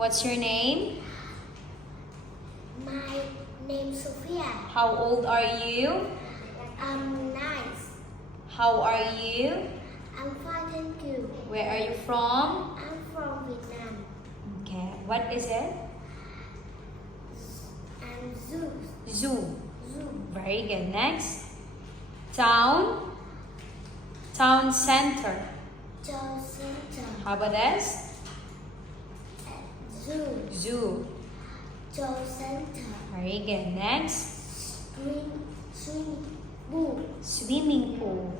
What's your name? My name's Sophia. How old are you? I'm nice. How are you? I'm fine, thank you. Where are you from? I'm from Vietnam. Okay. What is it? I'm Zeus. Zoo. Zoo. Very good. Next. Town. Town center. Joe Center. How about this? Zoo. Zoo. Joe Center. Very good. Next. Swimming pool. Swimming pool.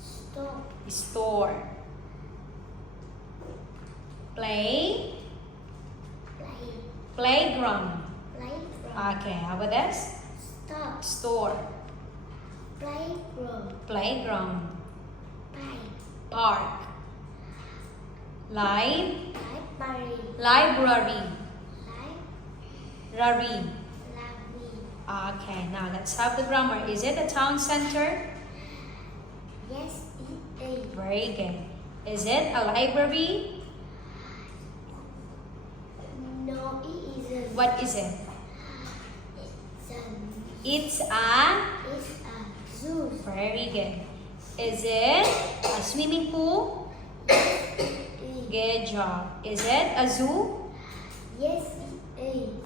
Store. Store. Play. Play. Playground. Playground. Okay. How about this? Stop. Store. Playground. Playground. Play. Park. Library. Library. Library. Rari. Library. Okay, now let's have the grammar. Is it a town center? Yes, it is. Very good. Is it a library? No, it isn't. What is it? It's It's a... a zoo. Very good. Is it a swimming pool? Good job. Is it a zoo? Yes, it is.